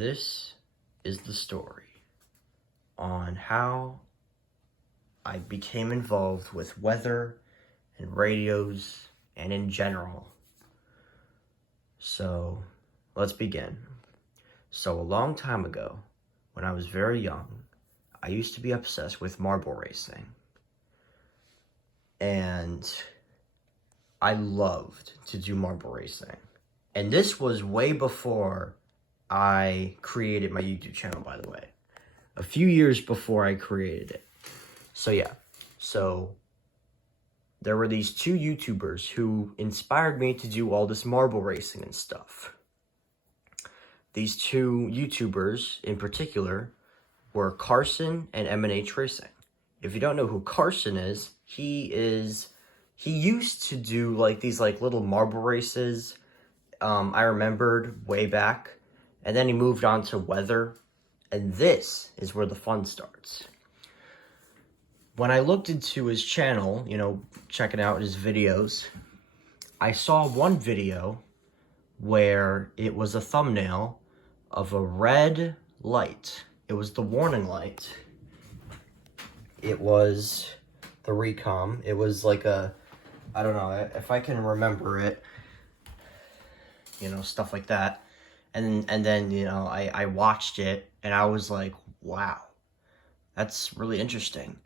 This is the story on how I became involved with weather and radios and in general. So let's begin. So a long time ago, when I was very young, I used to be obsessed with marble racing. And I loved to do marble racing. And this was way before I created my YouTube channel, by the way. A few years before I created it. So yeah, there were these two YouTubers who inspired me to do all this marble racing and stuff. These two YouTubers in particular were Carson and M&H Racing. If you don't know who Carson is, he used to do like these like little marble races. I remembered way back, and then he moved on to weather, and this is where the fun starts. When I looked into his channel, checking out his videos, I saw one video where it was a thumbnail of a red light. It was the warning light. It was the recom. It was like I don't know if I can remember it, stuff like that. And then, I watched it and I was like, wow, that's really interesting.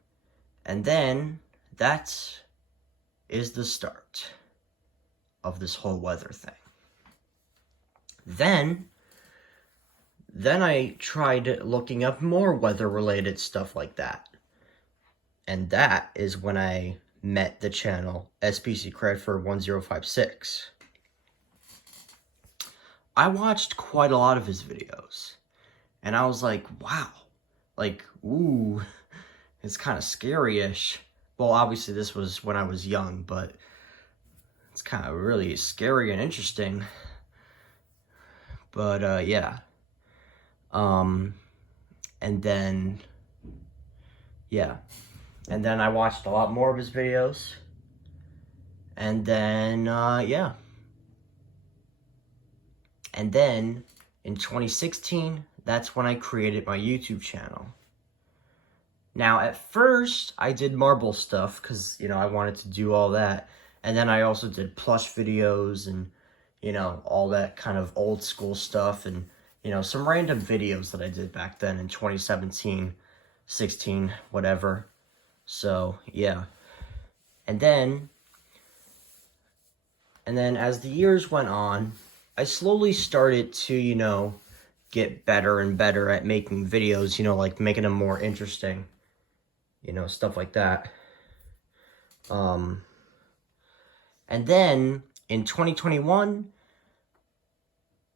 And then that is the start of this whole weather thing. Then I tried looking up more weather-related stuff like that. And that is when I met the channel SPC Credit for 1056. I watched quite a lot of his videos. And I was like, wow. Like, ooh, it's kind of scary-ish. Well, obviously this was when I was young, but it's kind of really scary and interesting. But, yeah. And then, yeah. And then I watched a lot more of his videos. And then, yeah. And then, in 2016, that's when I created my YouTube channel. Now, at first, I did marble stuff, because, I wanted to do all that. And then I also did plush videos and, all that kind of old school stuff. And, some random videos that I did back then in 2017, 16, whatever. So, yeah. And then as the years went on, I slowly started to, get better and better at making videos, like making them more interesting, stuff like that. And then in 2021,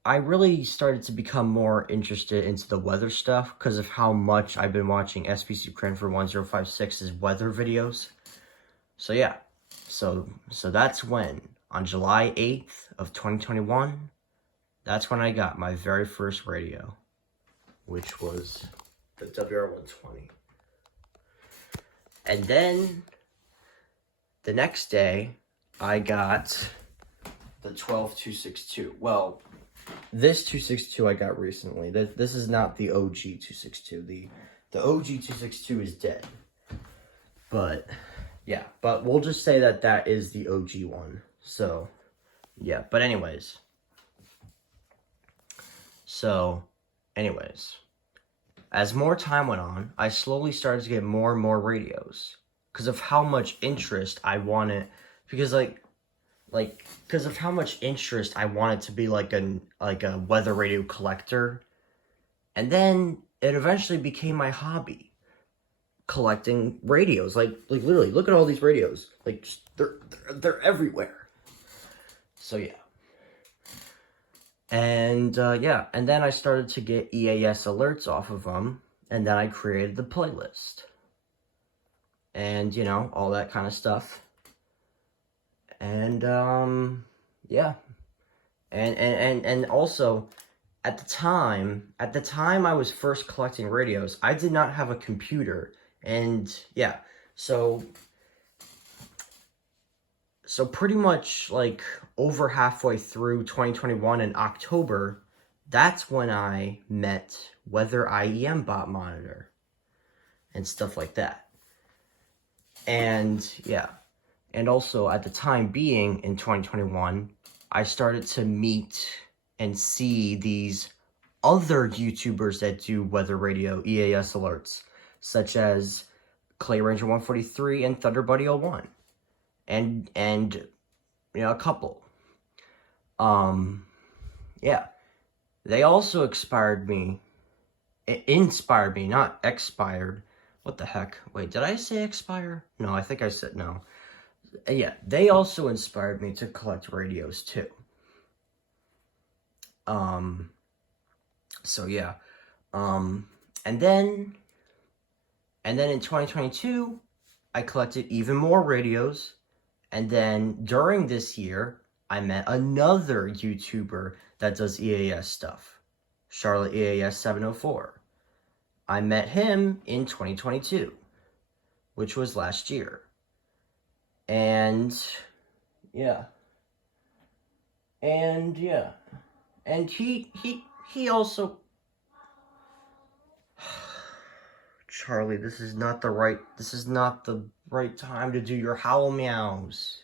I really started to become more interested into the weather stuff because of how much I've been watching SPC Credit for 1056's weather videos. So yeah, so that's when, on July 8th of 2021, that's when I got my very first radio, which was the WR120. And then the next day, I got the 12262. Well, this 262 I got recently. This is not the OG 262. The OG 262 is dead. But yeah, but we'll just say that is the OG one. So yeah, but anyways. As more time went on, I slowly started to get more and more radios because of how much interest I wanted, because because of how much interest I wanted to be like a weather radio collector. And then it eventually became my hobby, collecting radios. Like literally, look at all these radios. Like, they're everywhere. So yeah. And yeah, and then I started to get EAS alerts off of them, and then I created the playlist. And, all that kind of stuff. And, yeah. And also, at the time I was first collecting radios, I did not have a computer. And, yeah, so pretty much, like, over halfway through 2021 in October, that's when I met Weather IEM bot monitor and stuff like that. And yeah, and also at the time being in 2021, I started to meet and see these other YouTubers that do weather radio EAS alerts, such as Clay Ranger 143 and Thunder Buddy 01, and you know, a couple. Yeah, they also inspired me, not expired. What the heck? Wait, did I say expire? No, I think I said no. Yeah, they also inspired me to collect radios too. So yeah, and then in 2022, I collected even more radios, and then during this year, I met another YouTuber that does EAS stuff, Charlotte EAS 704. I met him in 2022, which was last year. And yeah. And yeah. And he also, Charlie, this is not the right time to do your howl meows.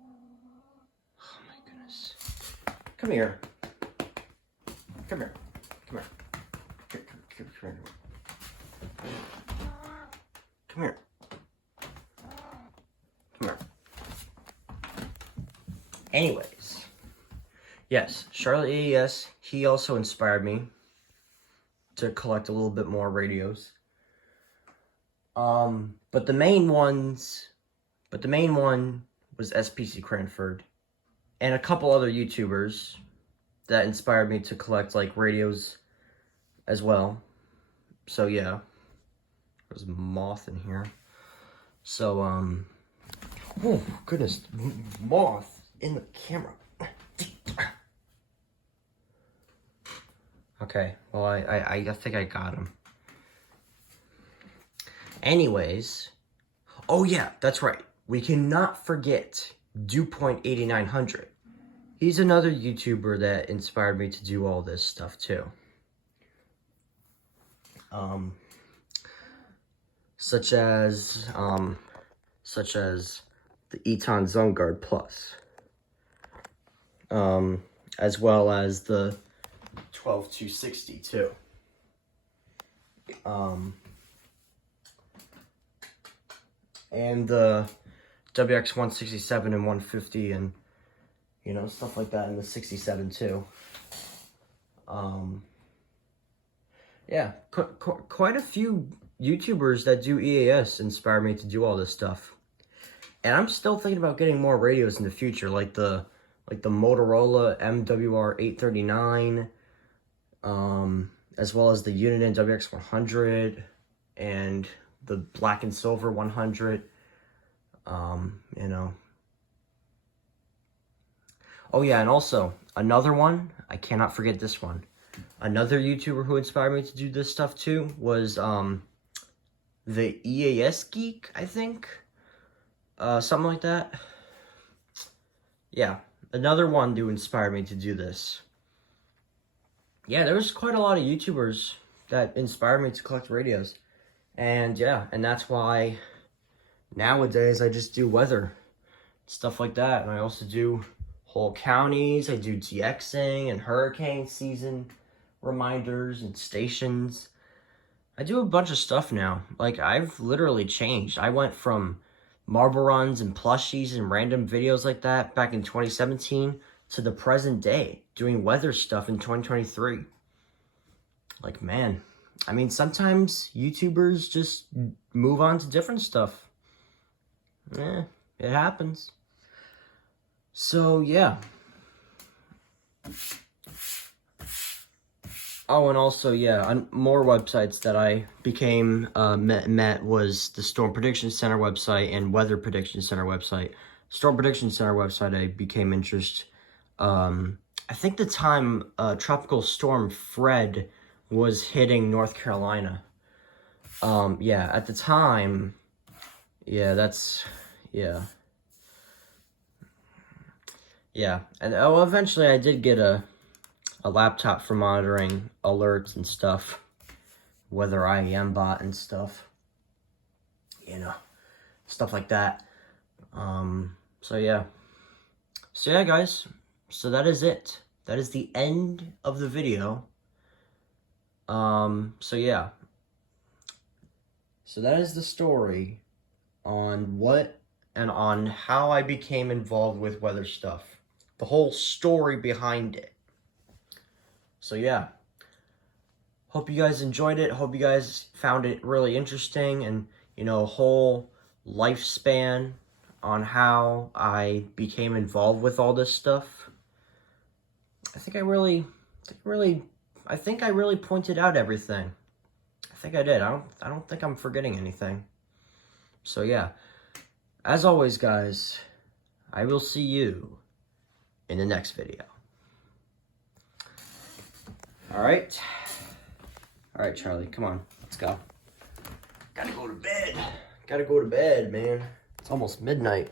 Oh my goodness. Come here. Come here. Come here. Come here. Come here. Come here. Anyways. Yes, Charlotte AES, he also inspired me to collect a little bit more radios. But the main one was SPC Credit and a couple other YouTubers that inspired me to collect like radios as well. So yeah, there's a moth in here. So oh goodness, moth in the camera. Okay, well, I think I got him. Anyways, oh yeah, that's right. We cannot forget DuPont 8900. He's another YouTuber that inspired me to do all this stuff too. Such as the Eton Zone Guard Plus. As well as the 12260 too. And the WX 167 and 150 and you know, stuff like that in the 67 too. Yeah, quite a few YouTubers that do EAS inspire me to do all this stuff. And I'm still thinking about getting more radios in the future, like the Motorola MWR 839, as well as the Uniden WX 100 and the Black and Silver 100. You know. Oh yeah, and also another one, I cannot forget this one. Another YouTuber who inspired me to do this stuff too was the EAS Geek, I think. Something like that. Yeah, another one who inspired me to do this. Yeah, there's quite a lot of YouTubers that inspired me to collect radios. And yeah, and that's why nowadays I just do weather, stuff like that. And I also do whole counties, I do DXing and hurricane season reminders and stations. I do a bunch of stuff now. Like, I've literally changed. I went from marble runs and plushies and random videos like that back in 2017 to the present day, doing weather stuff in 2023. Like, man, I mean, sometimes YouTubers just move on to different stuff. Eh, it happens. So, yeah. Oh, and also, yeah, on more websites that I became, met was the Storm Prediction Center website and Weather Prediction Center website. Storm Prediction Center website, I became interested. I think the time Tropical Storm Fred was hitting North Carolina. Yeah, at the time, yeah, yeah. Yeah, and oh, eventually I did get a a laptop for monitoring alerts and stuff, weather IEM bot and stuff, you know, stuff like that. So yeah, guys, so that is it. That is the end of the video. So yeah, so that is the story on what and on how I became involved with weather stuff, the whole story behind it. So yeah, hope you guys enjoyed it. Hope you guys found it really interesting, and you know, a whole lifespan on how I became involved with all this stuff. I think I really pointed out everything. I think I did. I don't think I'm forgetting anything. So yeah, as always, guys, I will see you in the next video. All right, Charlie, come on, let's go. Gotta go to bed. Gotta go to bed, man. It's almost midnight.